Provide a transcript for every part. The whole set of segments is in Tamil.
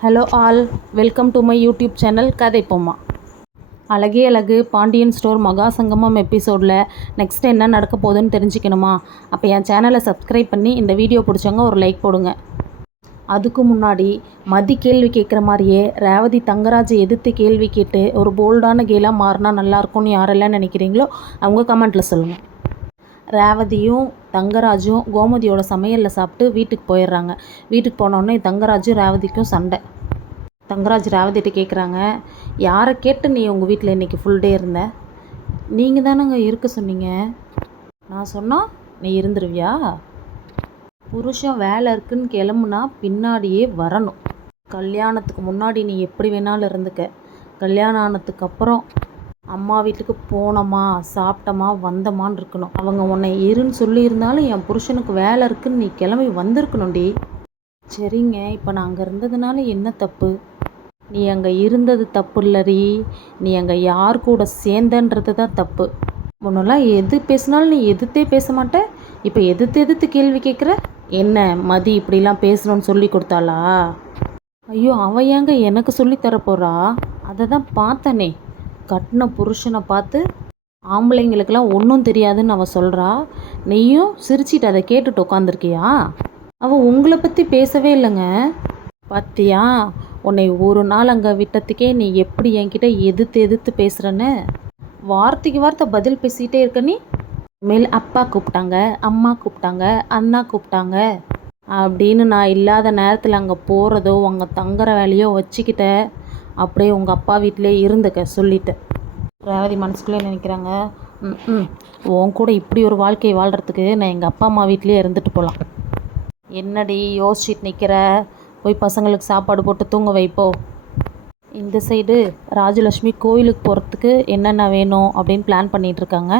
Hello all, welcome to my YouTube channel கதைப்போம்மா. அழகே அழகு பாண்டியன் ஸ்டோர் மகா சங்கமம் எபிசோடில் நெக்ஸ்ட் என்ன நடக்க போகுதுன்னு தெரிஞ்சுக்கணுமா? அப்போ என் சேனலை சப்ஸ்கிரைப் பண்ணி இந்த வீடியோ பிடிச்சவங்க ஒரு லைக் போடுங்க. அதுக்கு முன்னாடி மதி கேள்வி கேட்குற மாதிரியே ரேவதி தங்கராஜை எதிர்த்து கேள்வி கேட்டு ஒரு போல்டான கேலாக மாறினா நல்லாயிருக்கும்னு யாரெல்லாம் நினைக்கிறீங்களோ அவங்க கமெண்ட்டில் சொல்லுங்கள். ரேவதியும் தங்கராஜும் கோமதியோட சமையலில் சாப்பிட்டு வீட்டுக்கு போயிடுறாங்க. வீட்டுக்கு போனோடனே தங்கராஜும் ரேவதிக்கும் சண்டை. தங்கராஜ் ரேவதிகிட்ட கேட்குறாங்க, யாரை கேட்டு நீ உங்கள் வீட்டில் இன்றைக்கி ஃபுல் டே இருந்த? நீங்கள் தானேங்க இருக்க சொன்னீங்க. நான் சொன்னால் நீ இருந்துருவியா? புருஷன் வேலை இருக்குன்னு கிளம்புனா பின்னாடியே வரணும். கல்யாணத்துக்கு முன்னாடி நீ எப்படி வேணாலும் இருந்துக்க, கல்யாணம் ஆனதுக்கப்புறம் அம்மா வீட்டுக்கு போனோமா சாப்பிட்டோமா வந்தோமான்னு இருக்கணும். அவங்க உன்னை இருன்னு சொல்லியிருந்தாலும் என் புருஷனுக்கு வேலை இருக்குன்னு நீ கிளம்பி வந்திருக்கணும்டி. சரிங்க, இப்போ நான் அங்கே இருந்ததுனால என்ன தப்பு? நீ அங்கே இருந்தது தப்பு இல்லடி, நீ அங்கே யார் கூட சேர்ந்தன்றது தான் தப்பு. முன்னெல்லாம் எது பேசினாலும் நீ எதிர்த்தே பேச மாட்டேன், இப்போ எதிர்த்து கேள்வி கேட்குற. என்ன மதி இப்படிலாம் பேசணும்னு சொல்லி கொடுத்தாளா? ஐயோ, அவள் ஏங்க எனக்கு சொல்லித்தர போகிறா? அதை தான் பார்த்தனே. கட்டின புருஷனை பார்த்து ஆம்பளைங்களுக்கெல்லாம் ஒன்றும் தெரியாதுன்னு அவள் சொல்கிறா. நீயும் சிரிச்சிட்டு அதை கேட்டுட்டு உட்காந்துருக்கியா? அவள் உங்களை பற்றி பேசவே இல்லைங்க. பார்த்தியா, உன்னை ஒரு நாள் அங்கே விட்டதுக்கே நீ எப்படி என்கிட்ட எதிர்த்து பேசுகிறேன்னு வார்த்தைக்கு வார்த்தை பதில் பேசிகிட்டே இருக்க. நீ மேல் அப்பா கூப்பிட்டாங்க, அம்மா கூப்பிட்டாங்க, அண்ணா கூப்பிட்டாங்க அப்படின்னு நான் இல்லாத நேரத்தில் அங்கே போகிறதோ அங்கே தங்குற வேலையோ வச்சுக்கிட்ட. அப்படியே உங்கள் அப்பா வீட்டிலே இருந்துக்க சொல்லிட்டு. ரேவதி மனசுக்குள்ளே நினைக்கிறாங்க, உன் கூட இப்படி ஒரு வாழ்க்கையை வாழ்கிறதுக்கு நான் எங்கள் அப்பா அம்மா வீட்லேயே இருந்துட்டு போகலாம். என்னடி யோசிச்சுட்டு நிற்கிற? போய் பசங்களுக்கு சாப்பாடு போட்டு தூங்க வைப்போ. இந்த சைடு ராஜலக்ஷ்மி கோயிலுக்கு போகிறதுக்கு என்னென்ன வேணும் அப்படின்னு பிளான் பண்ணிகிட்ருக்காங்க.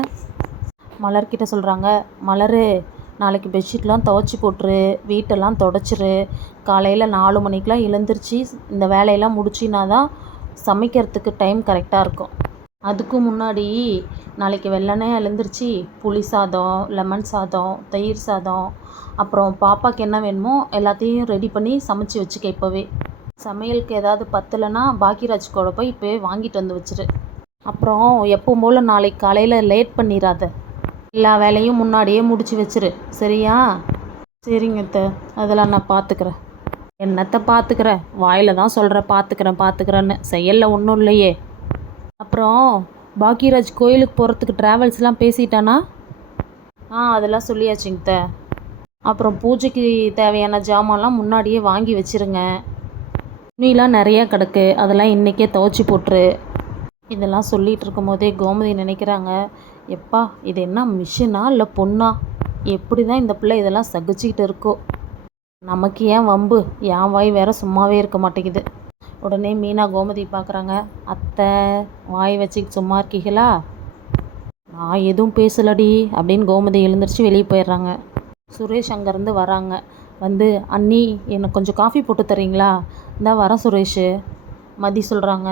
மலர்கிட்ட சொல்கிறாங்க, மலர் நாளைக்கு பெட்ஷீட்லாம் துவைச்சி போட்டுரு, வீட்டெல்லாம் தொடச்சிரு, காலையில் 4 மணிக்கெலாம் எழுந்திரிச்சி இந்த வேலையெல்லாம் முடிச்சினா தான் சமைக்கிறதுக்கு டைம் கரெக்டாக இருக்கும். அதுக்கு முன்னாடி நாளைக்கு வெள்ளனே எழுந்திரிச்சி புளி சாதம், லெமன் சாதம், தயிர் சாதம், அப்புறம் பாப்பாவுக்கு என்ன வேணுமோ எல்லாத்தையும் ரெடி பண்ணி சமைச்சி வச்சுக்க. இப்போவே சமையலுக்கு ஏதாவது பத்தலைன்னா பாக்கியராஜ் கூட போய் இப்போவே வாங்கிட்டு வந்து வச்சிரு. அப்புறம் எப்பவும் போல் நாளைக்கு காலையில் லேட் பண்ணிடாத, எல்லா வேலையும் முன்னாடியே முடிச்சு வச்சிரு, சரியா? சரிங்க அத்தை, அதெல்லாம் நான் பார்த்துக்கிறேன். என்னத்தை பார்த்துக்கிறேன்? வாயில் தான் சொல்கிறேன் பார்த்துக்கிறேன்னு, செயலில் ஒன்றும் இல்லையே. அப்புறம் பாக்கியராஜ் கோயிலுக்கு போகிறதுக்கு ட்ராவல்ஸ்லாம் பேசிட்டானா? அதெல்லாம் சொல்லியாச்சுங்க அத்தை. அப்புறம் பூஜைக்கு தேவையான ஜாமான்லாம் முன்னாடியே வாங்கி வச்சுருங்க. துணிலாம் நிறையா கிடக்கு, அதெல்லாம் இன்றைக்கே துவைச்சி போட்டுரு. இதெல்லாம் சொல்லிகிட்டு இருக்கும் போதே கோமதி நினைக்கிறாங்க, எப்பா இது என்ன மிஷினா இல்லை பொண்ணா? எப்படி தான் இந்த பிள்ளை இதெல்லாம் சகிச்சுக்கிட்டு இருக்கோ? நமக்கு ஏன் வம்பு? என் வாய் வேற சும்மாவே இருக்க மாட்டேங்குது. உடனே மீனா கோமதி பார்க்குறாங்க, அத்தை வாய் வச்சுக்கிட்டு சும்மா இருக்கீங்களா? நான் எதுவும் பேசலடி அப்படின்னு கோமதி எழுந்திரிச்சு வெளியே போயிடுறாங்க. சுரேஷ் அங்கேருந்து வராங்க. வந்து, அண்ணி எனக்கு கொஞ்சம் காஃபி போட்டு தரீங்களா? இந்தா வரேன் சுரேஷ். மதி சொல்கிறாங்க,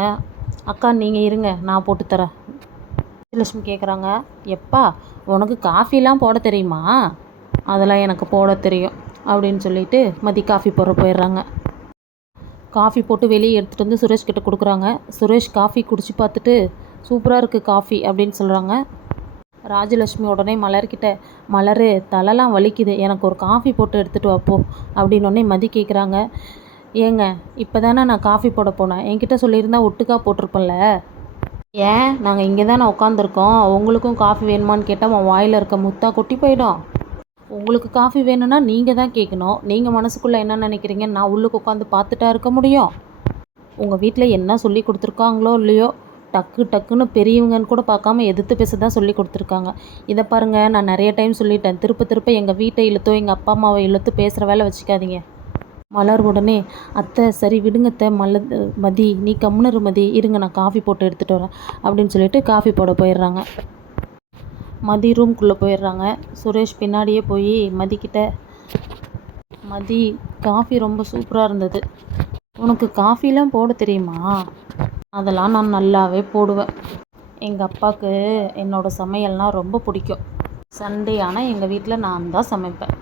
அக்கா நீங்கள் இருங்க நான் போட்டு தரேன். லட்சுமி கேட்குறாங்க, எப்பா உனக்கு காஃபிலாம் போட தெரியுமா? அதெல்லாம் எனக்கு போட தெரியும் அப்படின்னு சொல்லிட்டு மதி காஃபி போட போயிடுறாங்க. காஃபி போட்டு வெளியே எடுத்துகிட்டு வந்து சுரேஷ் கிட்ட கொடுக்குறாங்க. சுரேஷ் காஃபி குடிச்சு பார்த்துட்டு சூப்பராக இருக்குது காஃபி அப்படின்னு சொல்கிறாங்க. ராஜலட்சுமி உடனே மலர்கிட்ட, மலர் தலைலாம் வலிக்குது, எனக்கு ஒரு காஃபி போட்டு எடுத்துகிட்டு வாப்போ அப்படின்னோடனே மதி கேட்குறாங்க, ஏங்க இப்போ தானே நான் காஃபி போட போனேன், என்கிட்ட சொல்லியிருந்தா ஒட்டுக்கா போட்டிருப்பேன்ல. ஏன் நாங்கள் இங்கே தானே உட்காந்துருக்கோம், உங்களுக்கும் காஃபி வேணுமான்னு கேட்டால் உன் வாயில் இருக்க முத்தா கொட்டி போயிடும். உங்களுக்கு காஃபி வேணும்னா நீங்கள் தான் கேட்கணும். நீங்கள் மனசுக்குள்ளே என்ன நினைக்கிறீங்க நான் உள்ளுக்கு உட்காந்து பார்த்துட்டா இருக்க முடியும்? உங்கள் வீட்டில் என்ன சொல்லி கொடுத்துருக்காங்களோ இல்லையோ, டக்குன்னு பெரியவங்கன்னு கூட பார்க்காம எதிர்த்து பேச தான் சொல்லி கொடுத்துருக்காங்க. இதை பாருங்கள், நான் நிறைய டைம் சொல்லிட்டேன், திருப்ப எங்கள் வீட்டை இழுத்தோ எங்கள் அப்பா அம்மாவை இழுத்து பேசுகிற வேலை வச்சுக்காதீங்க. மலர் உடனே, அத்தை சரி விடுங்கத்தை, மதி நீ கம்முனரு மதி, இருங்க நான் காஃபி போட்டு எடுத்துகிட்டு வரேன் அப்படின்னு சொல்லிட்டு காஃபி போட போயிடுறாங்க. மதி ரூம்குள்ளே போயிடுறாங்க. சுரேஷ் பின்னாடியே போய் மதிக்கிட்ட, மதி காஃபி ரொம்ப சூப்பராக இருந்தது, உனக்கு காஃபிலாம் போட தெரியுமா? அதெல்லாம் நான் நல்லாவே போடுவேன். எங்கள் அப்பாவுக்கு என்னோடய சமையல்னால் ரொம்ப பிடிக்கும். சண்டே ஆனால் எங்கள் வீட்டில் நான் தான் சமைப்பேன்.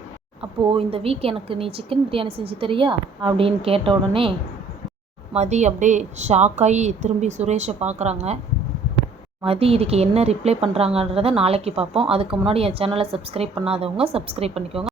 அப்போது இந்த வீக் எனக்கு நீ சிக்கன் பிரியாணி செஞ்சு தரியா அப்படின்னு கேட்ட உடனே மதி அப்படியே ஷாக்காகி திரும்பி சுரேஷை பார்க்குறாங்க. மதி இதுக்கு என்ன ரிப்ளை பண்ணுறாங்கன்றத நாளைக்கு பார்ப்போம். அதுக்கு முன்னாடி என் சேனலை சப்ஸ்கிரைப் பண்ணாதவங்க சப்ஸ்கிரைப் பண்ணிக்கோங்க.